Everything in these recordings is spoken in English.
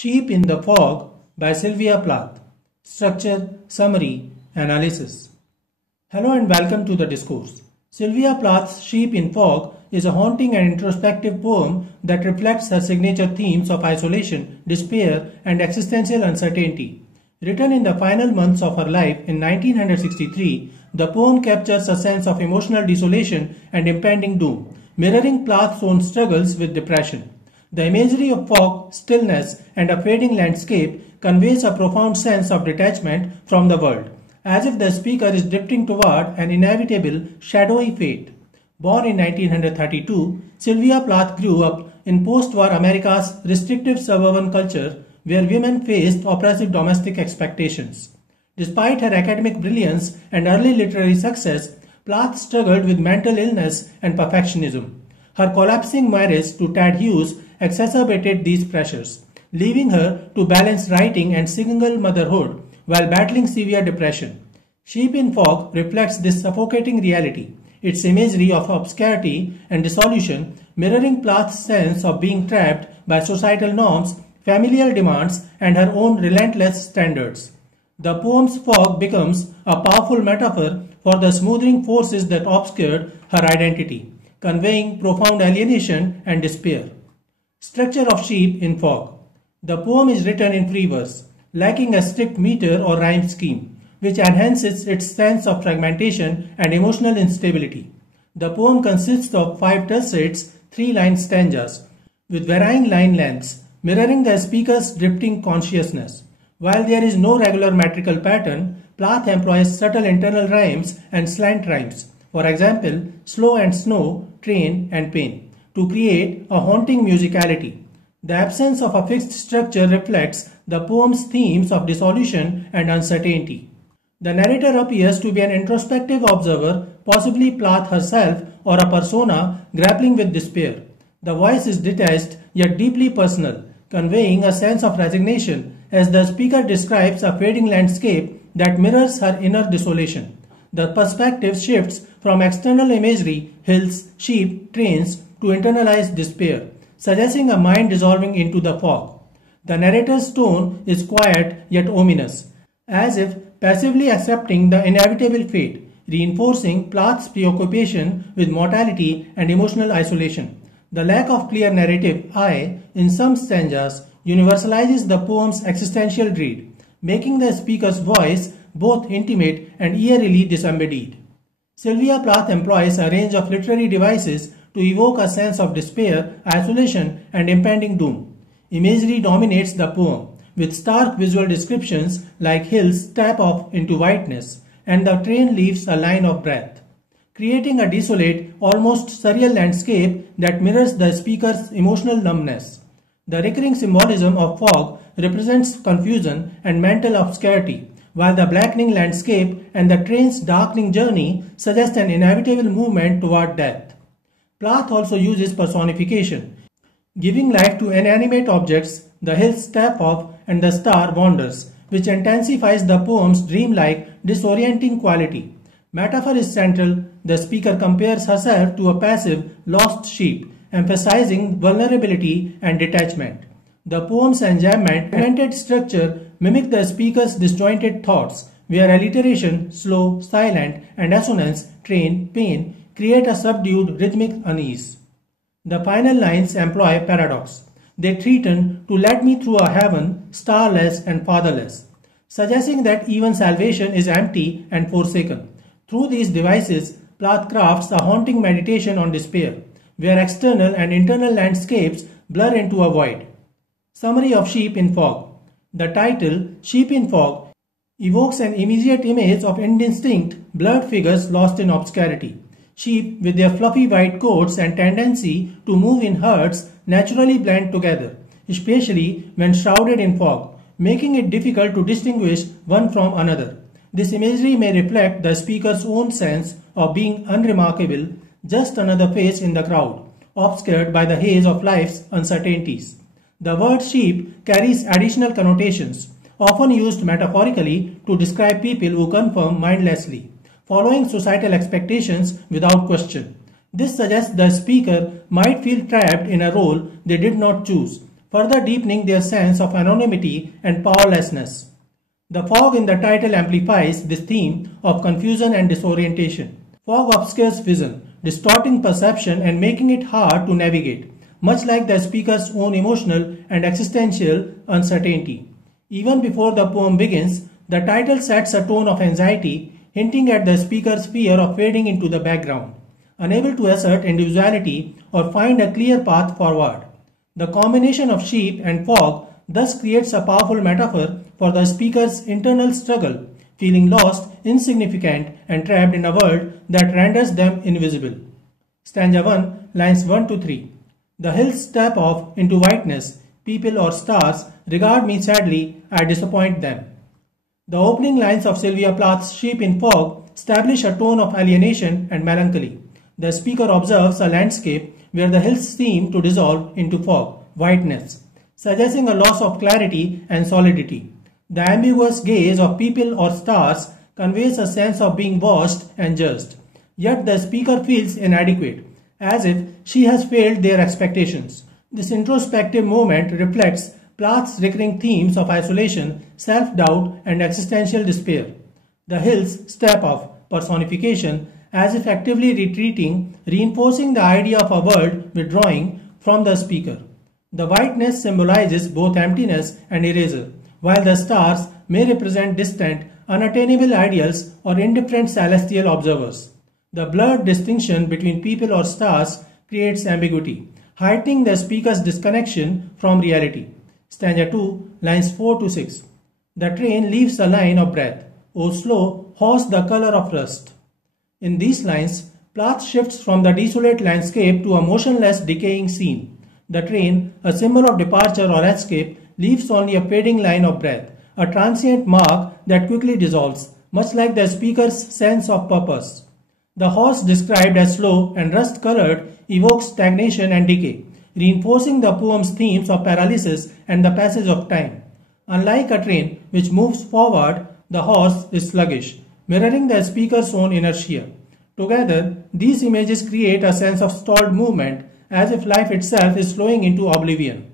Sheep in the Fog by Sylvia Plath. Structure, summary, analysis. Hello and welcome to the discourse. Sylvia Plath's Sheep in Fog is a haunting and introspective poem that reflects her signature themes of isolation, despair, and existential uncertainty. Written in the final months of her life in 1963, the poem captures a sense of emotional desolation and impending doom, mirroring Plath's own struggles with depression. The imagery of fog, stillness, and a fading landscape conveys a profound sense of detachment from the world, as if the speaker is drifting toward an inevitable, shadowy fate. Born in 1932, Sylvia Plath grew up in postwar America's restrictive suburban culture where women faced oppressive domestic expectations. Despite her academic brilliance and early literary success, Plath struggled with mental illness and perfectionism. Her collapsing marriage to Ted Hughes exacerbated these pressures, leaving her to balance writing and single motherhood while battling severe depression. Sheep in Fog reflects this suffocating reality, its imagery of obscurity and dissolution mirroring Plath's sense of being trapped by societal norms, familial demands, and her own relentless standards. The poem's fog becomes a powerful metaphor for the smothering forces that obscured her identity, conveying profound alienation and despair. Structure of Sheep in Fog. The poem is written in free verse, lacking a strict meter or rhyme scheme, which enhances its sense of fragmentation and emotional instability. The poem consists of 5 tercets, 3-line stanzas, with varying line lengths, mirroring the speaker's drifting consciousness. While there is no regular metrical pattern, Plath employs subtle internal rhymes and slant rhymes, for example, slow and snow, train and pain, to create a haunting musicality. The absence of a fixed structure reflects the poem's themes of dissolution and uncertainty. The narrator appears to be an introspective observer, possibly Plath herself or a persona grappling with despair. The voice is detached yet deeply personal, conveying a sense of resignation as the speaker describes a fading landscape that mirrors her inner desolation. The perspective shifts from external imagery, hills, sheep, trains, to internalized despair, suggesting a mind dissolving into the fog. The narrator's tone is quiet yet ominous, as if passively accepting the inevitable fate, reinforcing Plath's preoccupation with mortality and emotional isolation. The lack of clear narrative I, in some stanzas, universalizes the poem's existential dread, making the speaker's voice both intimate and eerily disembodied. Sylvia Plath employs a range of literary devices to evoke a sense of despair, isolation, and impending doom. Imagery dominates the poem, with stark visual descriptions like hills tap off into whiteness, and the train leaves a line of breath, creating a desolate, almost surreal landscape that mirrors the speaker's emotional numbness. The recurring symbolism of fog represents confusion and mental obscurity, while the blackening landscape and the train's darkening journey suggest an inevitable movement toward death. Plath also uses personification, giving life to inanimate objects, the hills tap off and the star wanders, which intensifies the poem's dreamlike, disorienting quality. Metaphor is central. The speaker compares herself to a passive, lost sheep, emphasizing vulnerability and detachment. The poem's enjambment structure mimics the speaker's disjointed thoughts, where alliteration, slow, silent, and assonance, train, pain, create a subdued rhythmic unease. The final lines employ paradox. They threaten to let me through a heaven starless and fatherless, suggesting that even salvation is empty and forsaken. Through these devices, Plath crafts a haunting meditation on despair, where external and internal landscapes blur into a void. Summary of Sheep in Fog. The title, Sheep in Fog, evokes an immediate image of indistinct, blurred figures lost in obscurity. Sheep, with their fluffy white coats and tendency to move in herds, naturally blend together, especially when shrouded in fog, making it difficult to distinguish one from another. This imagery may reflect the speaker's own sense of being unremarkable, just another face in the crowd, obscured by the haze of life's uncertainties. The word sheep carries additional connotations, often used metaphorically to describe people who conform mindlessly, following societal expectations without question. This suggests the speaker might feel trapped in a role they did not choose, further deepening their sense of anonymity and powerlessness. The fog in the title amplifies this theme of confusion and disorientation. Fog obscures vision, distorting perception and making it hard to navigate, much like the speaker's own emotional and existential uncertainty. Even before the poem begins, the title sets a tone of anxiety, hinting at the speaker's fear of fading into the background, unable to assert individuality or find a clear path forward. The combination of sheep and fog thus creates a powerful metaphor for the speaker's internal struggle, feeling lost, insignificant, and trapped in a world that renders them invisible. Stanza 1, lines 1 to 3. The hills step off into whiteness, people or stars regard me sadly, I disappoint them. The opening lines of Sylvia Plath's Sheep in Fog establish a tone of alienation and melancholy. The speaker observes a landscape where the hills seem to dissolve into fog, whiteness, suggesting a loss of clarity and solidity. The ambiguous gaze of people or stars conveys a sense of being watched and judged. Yet the speaker feels inadequate, as if she has failed their expectations. This introspective moment reflects Plath's recurring themes of isolation, self-doubt, and existential despair. The hills step off, personification, as if actively retreating, reinforcing the idea of a world withdrawing from the speaker. The whiteness symbolizes both emptiness and erasure, while the stars may represent distant, unattainable ideals or indifferent celestial observers. The blurred distinction between people or stars creates ambiguity, heightening the speaker's disconnection from reality. Stanza 2, lines 4 to 6. The train leaves a line of breath. O slow, horse the color of rust. In these lines, Plath shifts from the desolate landscape to a motionless, decaying scene. The train, a symbol of departure or escape, leaves only a fading line of breath, a transient mark that quickly dissolves, much like the speaker's sense of purpose. The horse, described as slow and rust-colored, evokes stagnation and decay, reinforcing the poem's themes of paralysis and the passage of time. Unlike a train which moves forward, the horse is sluggish, mirroring the speaker's own inertia. Together, these images create a sense of stalled movement, as if life itself is slowing into oblivion.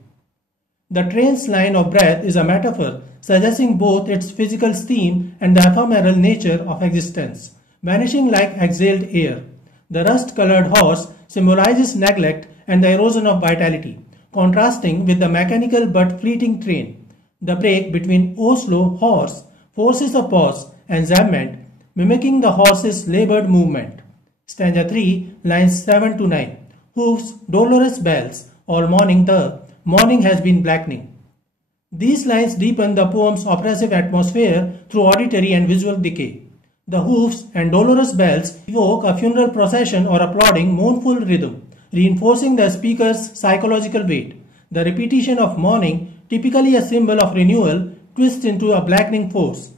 The train's line of breath is a metaphor, suggesting both its physical steam and the ephemeral nature of existence, vanishing like exhaled air. The rust-colored horse symbolizes neglect and the erosion of vitality, contrasting with the mechanical but fleeting train. The break between O slow horse forces a pause, enjambment, mimicking the horse's labored movement. Stanza 3, lines 7 to 9. Hoofs, dolorous bells, all morning the morning has been blackening. These lines deepen the poem's oppressive atmosphere through auditory and visual decay. The hoofs and dolorous bells evoke a funeral procession or applauding mournful rhythm, reinforcing the speaker's psychological weight. The repetition of mourning, typically a symbol of renewal, twists into a blackening force,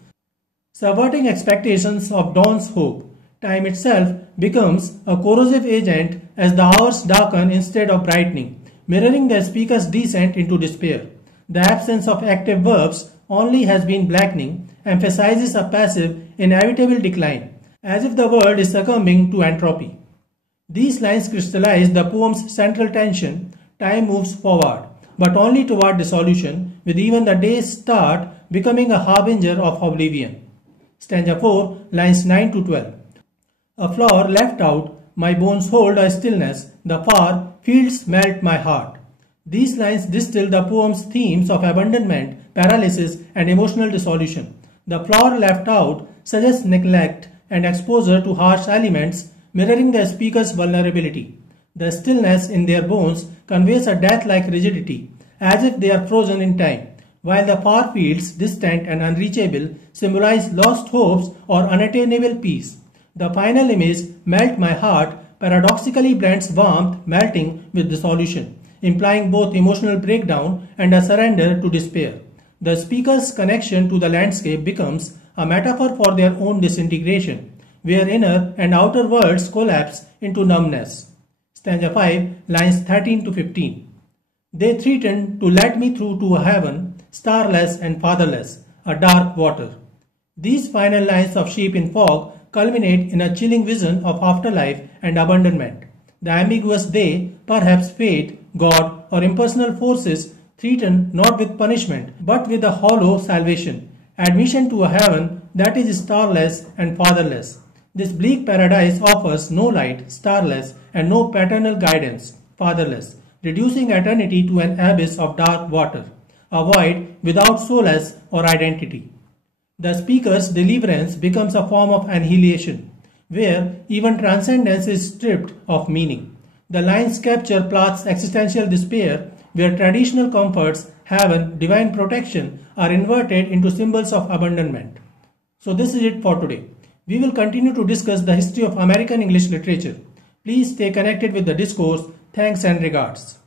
subverting expectations of dawn's hope. Time itself becomes a corrosive agent as the hours darken instead of brightening, mirroring the speaker's descent into despair. The absence of active verbs, only has been blackening, emphasizes a passive, inevitable decline, as if the world is succumbing to entropy. These lines crystallize the poem's central tension. Time moves forward, but only toward dissolution, with even the day's start becoming a harbinger of oblivion. Stanza 4, lines 9 to 12. A flower left out, my bones hold a stillness, the far fields melt my heart. These lines distill the poem's themes of abandonment, paralysis, and emotional dissolution. The flower left out suggests neglect and exposure to harsh elements, mirroring the speaker's vulnerability. The stillness in their bones conveys a death-like rigidity, as if they are frozen in time, while the far fields, distant and unreachable, symbolize lost hopes or unattainable peace. The final image, Melt My Heart, paradoxically blends warmth, melting, with dissolution, implying both emotional breakdown and a surrender to despair. The speaker's connection to the landscape becomes a metaphor for their own disintegration, where inner and outer worlds collapse into numbness. Stanza 5, lines 13 to 15. They threaten to let me through to a heaven, starless and fatherless, a dark water. These final lines of Sheep in Fog culminate in a chilling vision of afterlife and abandonment. The ambiguous they, perhaps fate, God, or impersonal forces, threatened not with punishment but with a hollow salvation, admission to a heaven that is starless and fatherless. This bleak paradise offers no light, starless, and no paternal guidance, fatherless, reducing eternity to an abyss of dark water, a void without solace or identity. The speaker's deliverance becomes a form of annihilation, where even transcendence is stripped of meaning. The lines capture Plath's existential despair, where traditional comforts, heaven, divine protection are inverted into symbols of abandonment. So this is it for today. We will continue to discuss the history of American English literature. Please stay connected with the discourse. Thanks and regards.